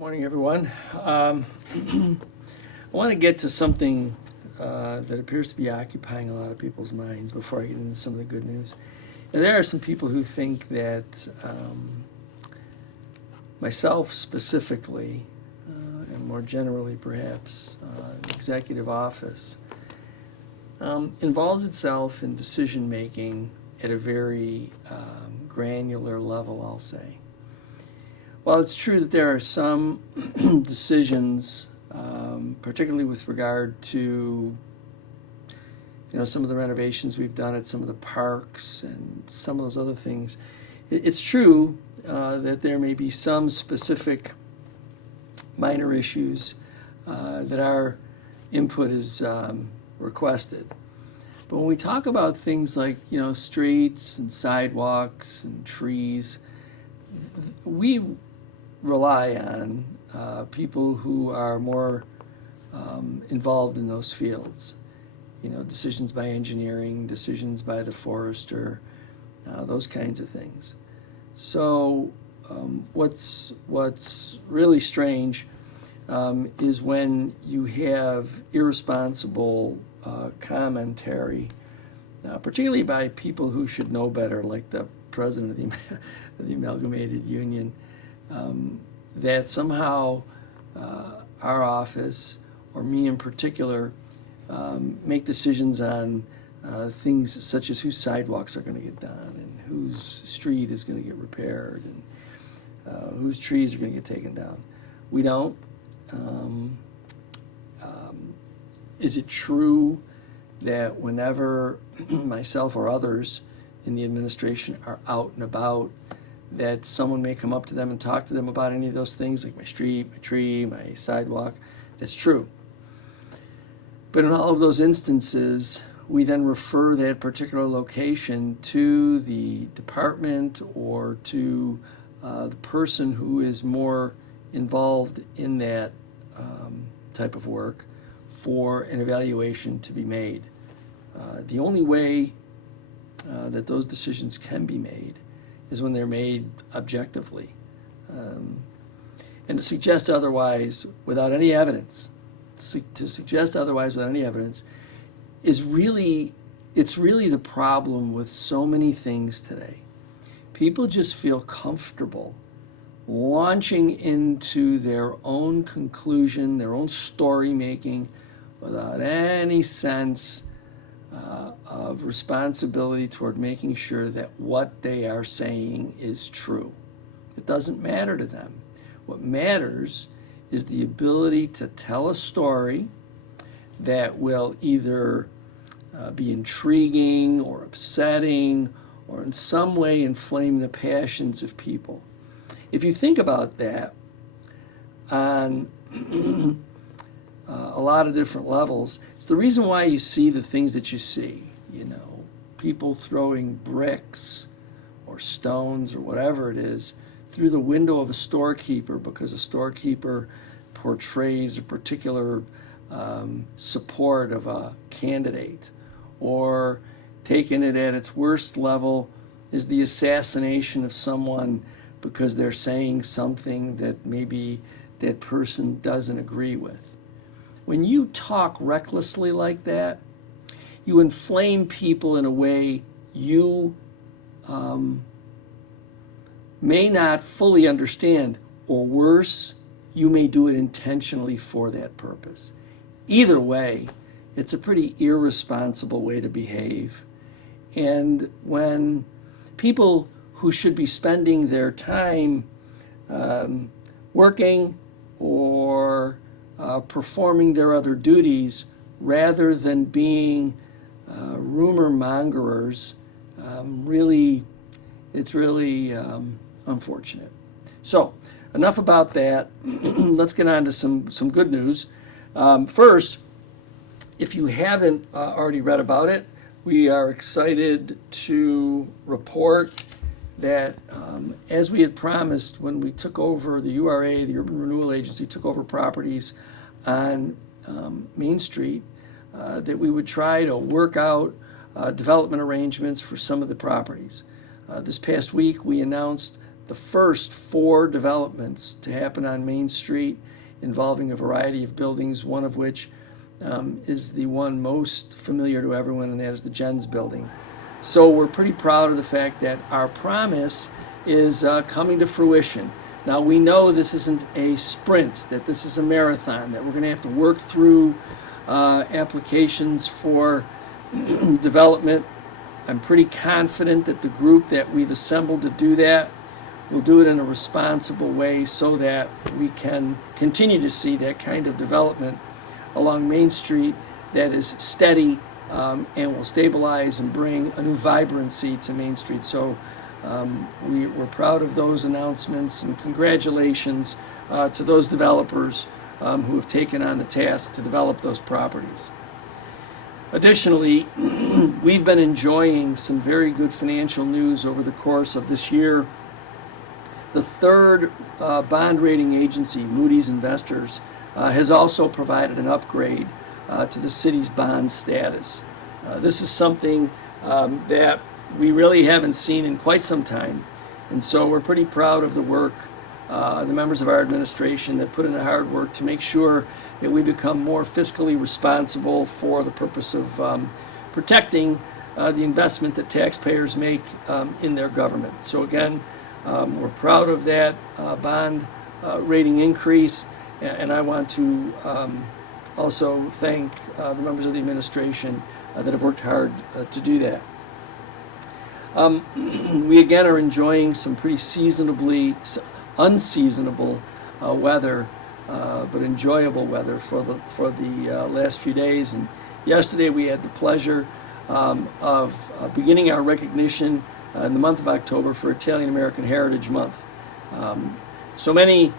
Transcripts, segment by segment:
Morning, everyone. I want to get to something that appears to be occupying a lot of people's minds before I get into some of the good news. And there are some people who think that myself specifically, and more generally perhaps, the executive office, involves itself in decision making at a very granular level, I'll say. While it's true that there are some decisions, particularly with regard to some of the renovations we've done at some of the parks and some of those other things, it's true that there may be some specific minor issues that our input is requested. But when we talk about things like streets and sidewalks and trees, we rely on people who are more involved in those fields. Decisions by engineering, decisions by the forester, those kinds of things. So what's really strange is when you have irresponsible commentary, particularly by people who should know better, like the president of the Amalgamated Union, that somehow our office, or me in particular, make decisions on things such as whose sidewalks are going to get done and whose street is going to get repaired and whose trees are going to get taken down. We don't. Is it true that whenever myself or others in the administration are out and about, that someone may come up to them and talk to them about any of those things, like my street, my tree, my sidewalk? That's true. But in all of those instances, we then refer that particular location to the department or to the person who is more involved in that type of work for an evaluation to be made. The only way that those decisions can be made is when they're made objectively. And to suggest otherwise without any evidence, is really the problem with so many things today. People just feel comfortable launching into their own conclusion, their own story making, without any sense of responsibility toward making sure that what they are saying is true. It doesn't matter to them. What matters is the ability to tell a story that will either be intriguing or upsetting or in some way inflame the passions of people. If you think about that on a lot of different levels, it's the reason why you see the things that you see. People throwing bricks or stones or whatever it is through the window of a storekeeper because a storekeeper portrays a particular support of a candidate, or taking it at its worst level is the assassination of someone because they're saying something that maybe that person doesn't agree with. When you talk recklessly like that, you inflame people in a way you may not fully understand, or worse, you may do it intentionally for that purpose. Either way, it's a pretty irresponsible way to behave. And when people who should be spending their time working or performing their other duties rather than being rumor mongerers, it's really unfortunate. So, enough about that. Let's get on to some good news. First, if you haven't already read about it, we are excited to report that as we had promised when we took over the URA, the Urban Renewal Agency, took over properties on Main Street, that we would try to work out development arrangements for some of the properties. This past week we announced the first 4 developments to happen on Main Street involving a variety of buildings, one of which is the one most familiar to everyone, and that is the Jens building. So we're pretty proud of the fact that our promise is coming to fruition. Now, we know this isn't a sprint, that this is a marathon, that we're going to have to work through applications for development. I'm pretty confident that the group that we've assembled to do that will do it in a responsible way so that we can continue to see that kind of development along Main Street that is steady and will stabilize and bring a new vibrancy to Main Street. So we're proud of those announcements, and congratulations to those developers who have taken on the task to develop those properties. Additionally, we've been enjoying some very good financial news over the course of this year. The third bond rating agency, Moody's Investors, has also provided an upgrade to the city's bond status. This is something that we really haven't seen in quite some time, and so we're pretty proud of the work, the members of our administration that put in the hard work to make sure that we become more fiscally responsible for the purpose of protecting the investment that taxpayers make in their government. So again, we're proud of that bond rating increase, and I want to also thank the members of the administration that have worked hard to do that. We again are enjoying some pretty unseasonable weather, but enjoyable weather for the last few days. And yesterday we had the pleasure of beginning our recognition in the month of October for Italian American Heritage Month. So many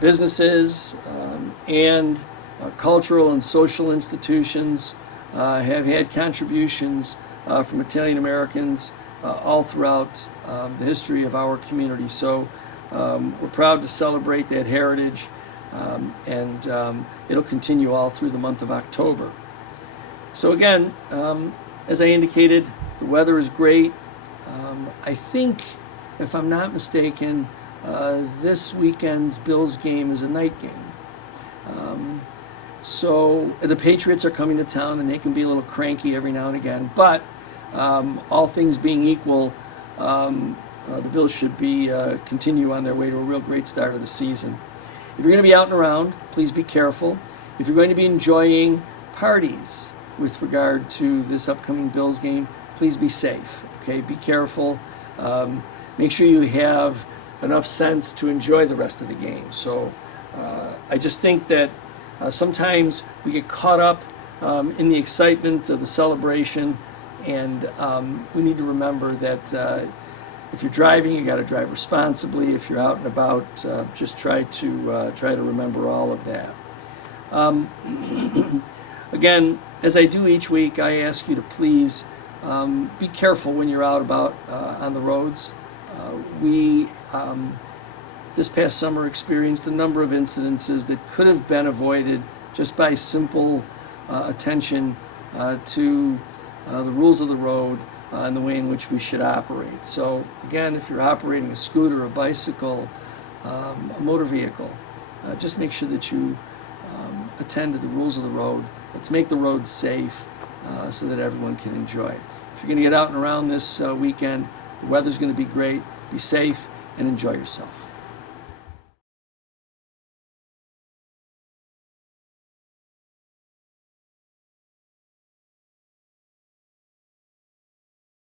businesses and cultural and social institutions have had contributions from Italian Americans all throughout the history of our community. So we're proud to celebrate that heritage, and it'll continue all through the month of October. So again, as I indicated, the weather is great. I think, if I'm not mistaken, this weekend's Bills game is a night game. So the Patriots are coming to town, and they can be a little cranky every now and again. But all things being equal, the Bills should be continue on their way to a real great start of the season. If you're going to be out and around, please be careful. If you're going to be enjoying parties with regard to this upcoming Bills game, please be safe. Okay, be careful. Make sure you have enough sense to enjoy the rest of the game. So I just think that sometimes we get caught up in the excitement of the celebration, and we need to remember that if you're driving, you got to drive responsibly. If you're out and about, just try to remember all of that. Again, as I do each week, I ask you to please be careful when you're out about on the roads. We this past summer experienced a number of incidences that could have been avoided just by simple attention to the rules of the road and the way in which we should operate. So again, if you're operating a scooter, a bicycle, a motor vehicle, just make sure that you attend to the rules of the road. Let's make the roads safe so that everyone can enjoy it. If you're going to get out and around this weekend, the weather's going to be great. Be safe and enjoy yourself.